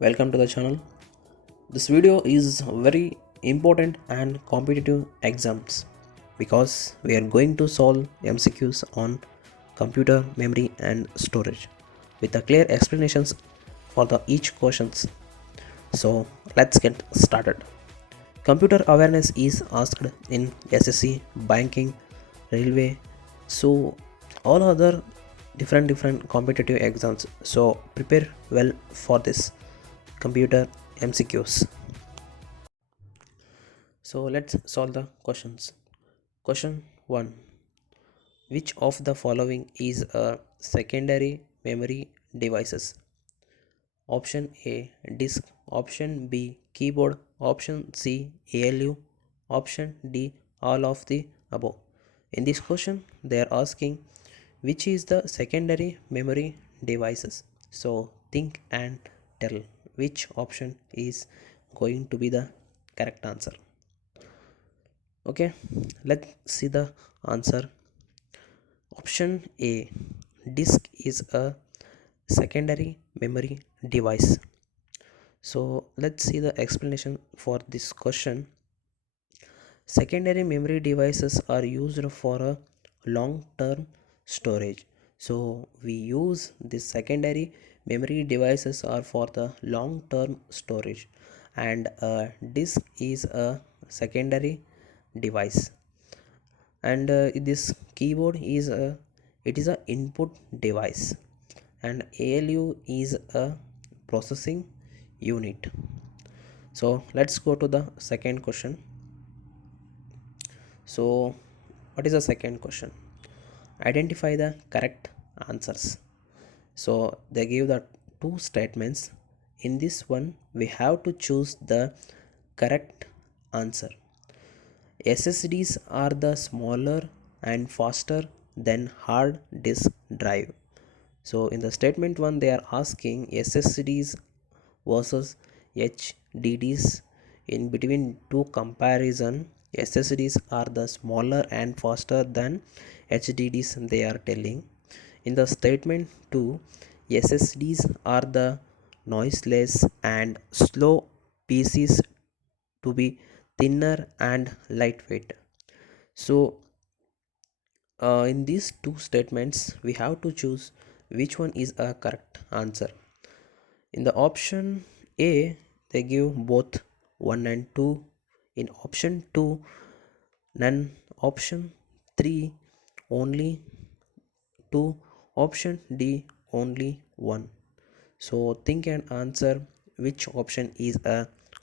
Welcome to the channel. This video is very important and competitive exams because we are going to solve MCQs on computer memory and storage with a clear explanations for the each questions. So let's get started. Computer awareness is asked in SSC, banking, railway, so all other different competitive exams. So prepare well for this computer MCQs. So let's solve the questions. Question 1. Which of the following is a secondary memory devices? Option A disk, option B keyboard, option C ALU, option D all of the above. In this question they are asking which is the secondary memory devices. So think and tell which option is going to be the correct answer. Okay, let's see the answer. Option A disk is a secondary memory device. So let's see the explanation for this question. Secondary memory devices are used for a long term storage. So we use the secondary memory devices are for the long term storage, and a disk is a secondary device. And this keyboard is a input device, and ALU is a processing unit. So let's go to the second question. So what is the second question? Identify the correct answers. So they give the two statements. In this one we have to choose the correct answer. SSDs are the smaller and faster than hard disk drive. So in the statement 1 they are asking SSDs versus HDDs. In between two comparison, SSDs are the smaller and faster than HDDs they are telling. In the statement 2, SSDs are the noiseless and slow PCs to be thinner and lightweight. So in these two statements we have to choose which one is a correct answer. In the option A they give both 1 and 2. In option 2 none. Option 3 only 2. Option D only 1. So think and answer which option is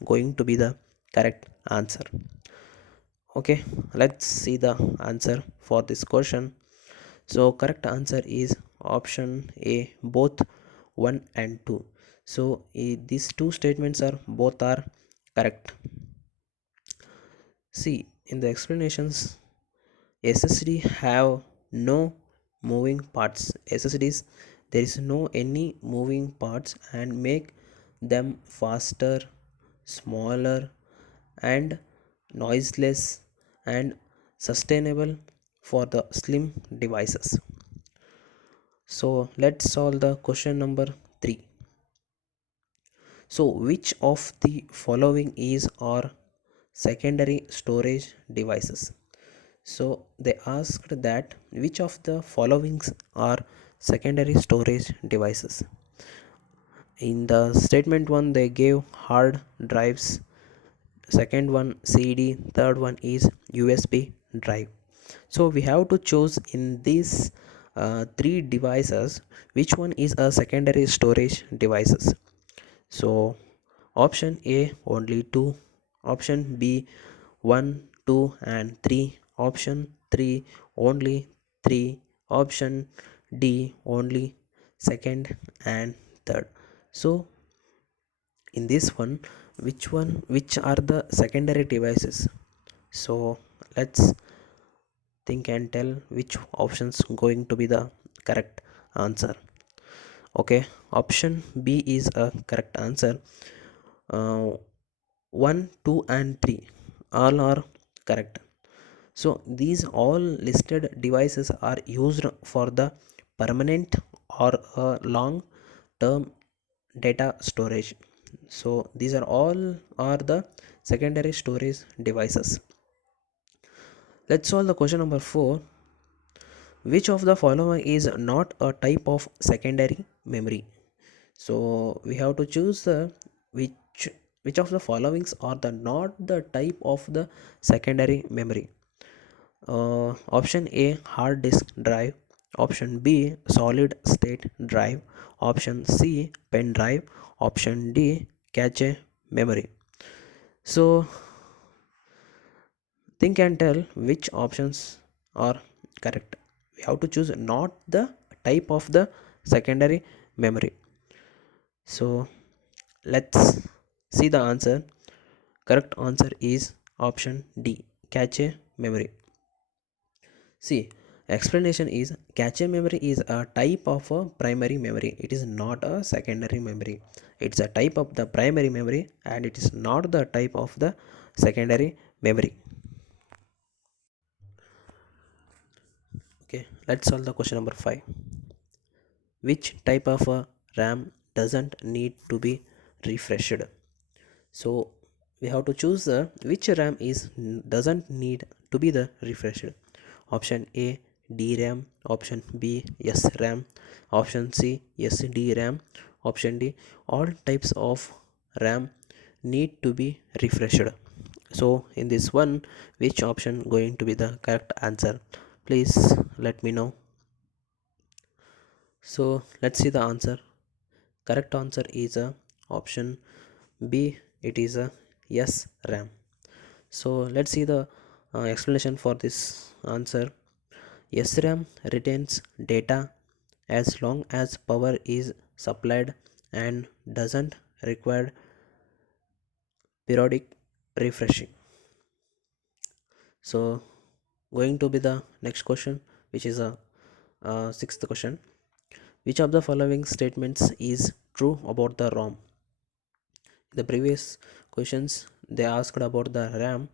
going to be the correct answer. Okay, let's see the answer for this question. So correct answer is option A, both 1 and 2. So these two statements are both are correct. See in the explanations, SSD have no moving parts. SSDs there is no any moving parts and make them faster, smaller and noiseless and sustainable for the slim devices. So let's solve the question number 3. So which of the following is or secondary storage devices? So they asked that which of the followings are secondary storage devices. In the statement 1 they gave hard drives, second one CD, third one is USB drive. So we have to choose in these three devices which one is a secondary storage devices. So option A only 2, option B 1, 2 and 3, option 3 only 3, option D only second and third. So in this one which are the secondary devices? So let's think and tell which options going to be the correct answer. Okay, option B is a correct answer. 1, 2 and 3 all are correct. So these all listed devices are used for the permanent or long term data storage. So these are all are the secondary storage devices. Let's solve the question number 4. Which of the following is not a type of secondary memory? So we have to choose which which of the followings are the not the type of the secondary memory. Option A, hard disk drive. Option B, solid state drive. Option C, pen drive. Option D, cache memory. So think and tell which options are correct. We have to choose not the type of the secondary memory. So let's see the answer. Correct answer is option D, cache memory. See, explanation is cache memory is a type of a primary memory. It is not a secondary memory. It's a type of the primary memory and it is not the type of the secondary memory. Okay, let's solve the question number 5. Which type of a RAM doesn't need to be refreshed? So we have to choose which RAM is doesn't need to be the refreshed. Option A, DRAM. Option B, SRAM. Option C, SDRAM. Option D, all types of RAM need to be refreshed. So in this one, which option going to be the correct answer? Please let me know. So let's see the answer. Correct answer is option B. It is a SRAM. So let's see the explanation for this answer. SRAM retains data as long as power is supplied and doesn't require periodic refreshing. So going to be the next question, which is a sixth question. Which of the following statements is true about the ROM? The previous questions they asked about the RAM.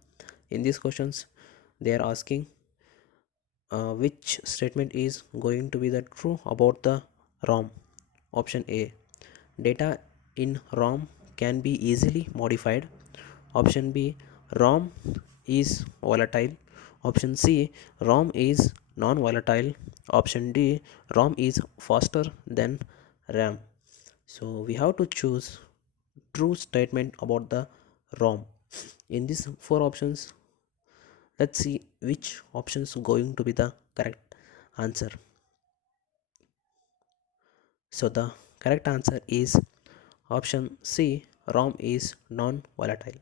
In these questions they are asking which statement is going to be the true about the ROM. Option A, data in ROM can be easily modified. Option B, ROM is volatile. Option C, ROM is non-volatile. Option D, ROM is faster than RAM. So we have to choose true statement about the ROM. In these four options, let's see which option is going to be the correct answer. So the correct answer is option C, ROM is non-volatile.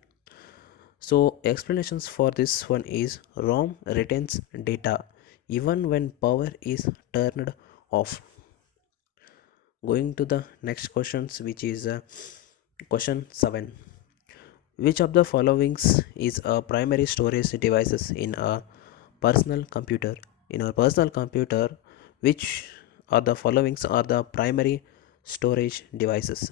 So explanations for this one is ROM retains data even when power is turned off. Going to the next questions, which is question 7. Which of the followings is a primary storage devices in a personal computer? In a personal computer, which are the followings are the primary storage devices?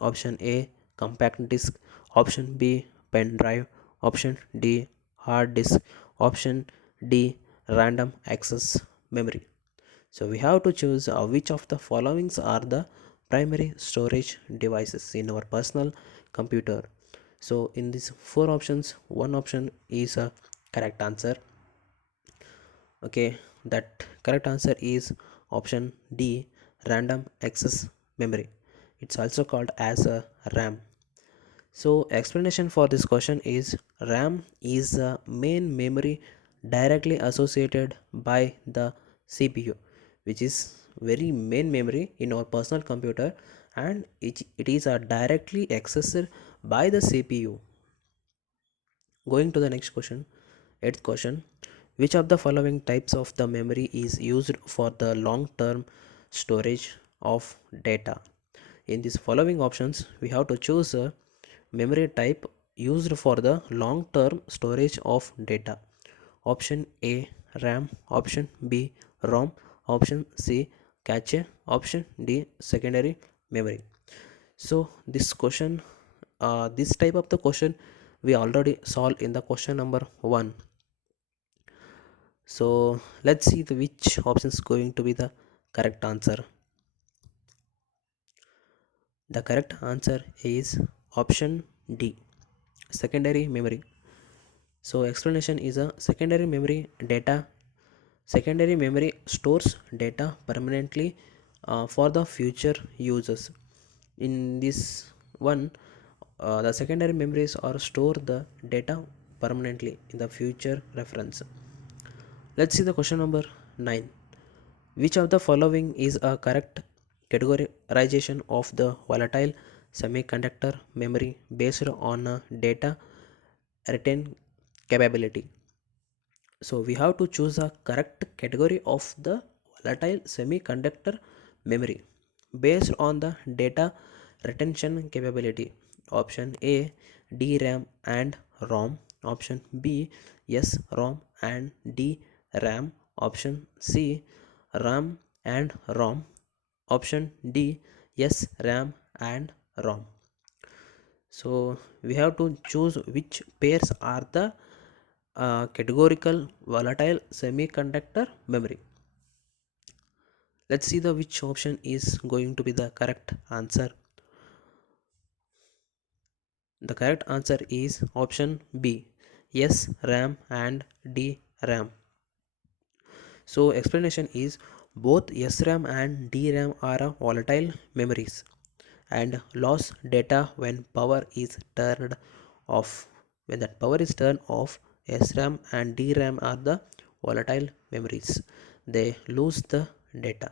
Option A, compact disk. Option B, pen drive. Option D, hard disk. Option D, random access memory. So we have to choose which of the followings are the primary storage devices in our personal computer. So in these four options, one option is a correct answer. Okay, that correct answer is option D, random access memory. It's also called as a RAM. So explanation for this question is RAM is the main memory directly associated by the CPU, which is very main memory in our personal computer, and it is directly accessed by the CPU. Going to the next question, eighth question. Which of the following types of the memory is used for the long term storage of data? In these following options, we have to choose a memory type used for the long term storage of data. Option A, RAM. Option B, ROM. Option C, cache. Option D, secondary memory. So this question, this type of the question we already solved in the question number 1. So let's see which option is going to be the correct answer. The correct answer is Option D, secondary memory. So explanation is a secondary memory data. Secondary memory stores data permanently for the future users. In this one, the secondary memories are store the data permanently in the future reference. Let's see the question number 9. Which of the following is a correct categorization of the volatile semiconductor memory based on a data retain capability? So we have to choose a correct category of the volatile semiconductor memory based on the data retention capability. Option A, DRAM and ROM. Option B, SRAM and DRAM. Option C, RAM and ROM. Option D, SRAM and ROM. So we have to choose which pairs are the categorical volatile semiconductor memory. Let's see the which option is going to be the correct answer. The correct answer is option B, SRAM and DRAM. So explanation is both SRAM and DRAM are volatile memories and loss data when power is turned off. When that power is turned off, SRAM and DRAM are the volatile memories. They lose the data.